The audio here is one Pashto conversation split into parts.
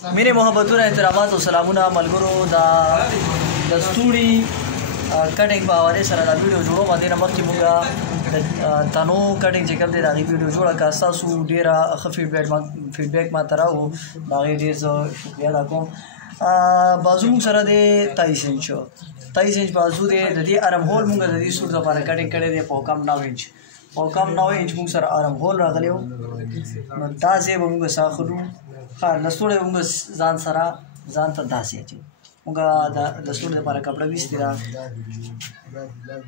मेरे मोहब्बतों एहतरामात और सलामुना मलगुरो दा दस्तूरी कटिंग په حواله سره دا ویډیو جوړو باندې نمبر کې موږ تنو کټینګ چې کوم دی دا ویډیو جوړه کا تاسو ډیره ښه فیډبیک ما تراو دا ډیر شکریہ دا کوم بازو سره دی 23 انچ بازو دی د دې ارم هول موږ د دې سور لپاره کټینګ کړی دی په کم 9 انچ موږ سره ارم هول راغلیو نو دا زه به موږ ساخلو ها لستوړې موږ ځان ته داسې اچي موږ د لستوړې لپاره کپڑا وستي دا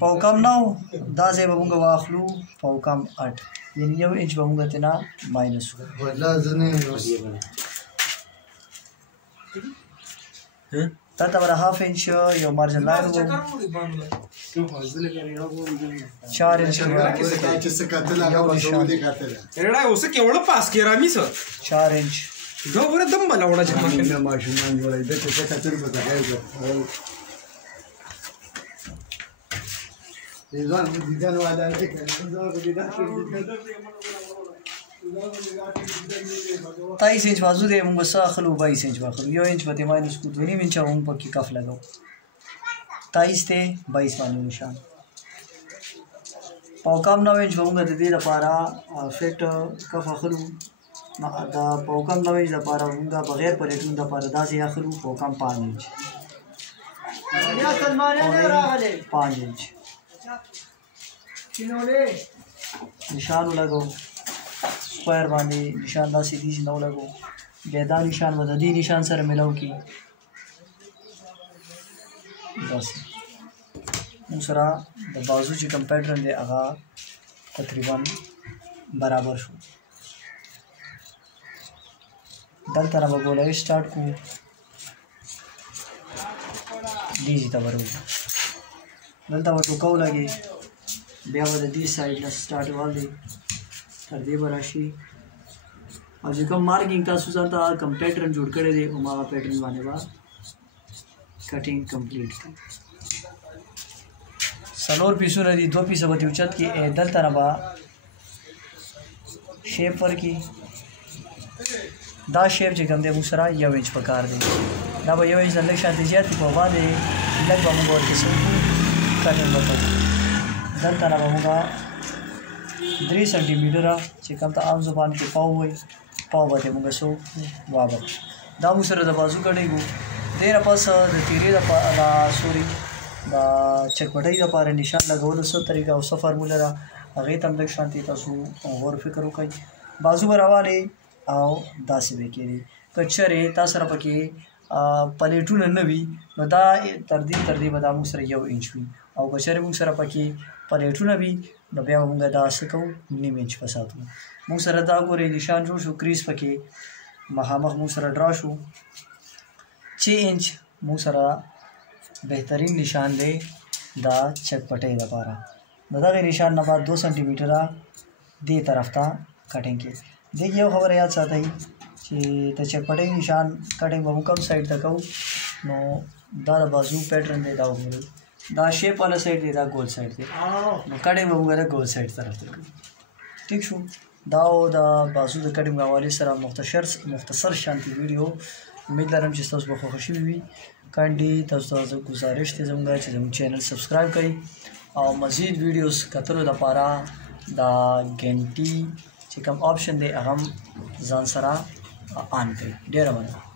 په کم 9 دا زه به موږ واخلو په کم 8 یعنی 1 انچ به موږ تینا ماینس ولا ځنه تا ته بر هاف انچ یو مارجن لاین وو 4 انچ چې څه کتل هغه وځو دي کتل एड़ा اوسه کې وړ پاس کې رامي سر 4 انچ دا ور دم بل وړ چې ماشين جوړای د څه کتل به ځای ځان دې والا کې تایس انچ بازو دی موږ ساخلو 22 انچ واخلو 1 انچ په ماینس کو 2 انچ هم په کې کف لګاو تایس ته 22 باندې نشان په کم 9 انچ موږ د دې لپاره فټ کف اخلو دا په کم 9 انچ لپاره موږ بغیر پلیټونو لپاره داسې اخلو په کم 5 انچ یا سلمانه نه راغله 5 انچ نشان لګاو स्क्वायर باندې نشان دا سیدی نو لګو بیا دا نشان به د دې نشان سره ملاو کی بس نو سره د بازو چې کوم پیټرن دی هغه تقریبا برابر شو دلته را وګولای سٹارټ کو دیجی تا ورو دلته ورته کو لګي بیا ود دې سایډ لا سٹارټ وال دی تر دې براشي او چې کوم مارکینګ تاسو ځان ته کوم پیټرن جوړ کړی دی او ما پیټرن باندې با کټینګ کمپلیټ سلور پیسونه دي 2 پیسه به اوچت کې دلته نه با شیپ ورکی دا شیپ چې کوم دی موږ سره 1 انچ پکار دی دا به 1 انچ د لږ شانتي زیات په باندې لږ به موږ ورته سو کټینګ وکړو دلته نه به موږ 3 سانتي میټر چې کوم ته عام زبان کې پاو وي پاو به موږ سو وابه دا موږ سره د بازو کټیګو ډیر پاس د تیرې د سوري دا چکپټۍ لپاره نشان لګولو څه طریقه او څه فارموله را هغه تم د شانتي تاسو اور فکر وکړئ بازو براواله او داسې وکړي کچره تاسو را پکې پلیټونه نه وي نو دا تر دې به دا موږ سره 1 انچ وي او کچره موږ سره پکې پلیټونه وي نو بیا موږ دا سکو 9 انچ پساتو موږ سره دا ګورې نشان جوړ شو کریس پکې مخامخ موږ سره ډرا شو 6 انچ موږ سره بهترین نشان دی دا چکپټۍ لپاره نو دا نشان نه بعد 2 سانتي میټر دې طرف ته کټینګ کې دې یو خبره یاد ساتئ چې د چکپټۍ نشان کټینګ به کوم سایډ ته کوو نو دا بازو پیټرن دی دا وګورئ دا شیپ والا سایډ دی دا ګول سایډ دی نو کټینګ به موږ ګول سایډ طرف ته کوو ٹھیک شو دا او دا بازو د کټینګ حواله سره مختصر شانتي ویډیو امید لرم چې تاسو به خوشی وي کاندي تاسو ته گزارش ته زموږ چې زموږ چینل سبسکرایب کړئ او مزید ویډیوز کتلو لپاره دا ګنټي چې کوم آپشن دی هغه ځان سره آن کړئ ډیر مننه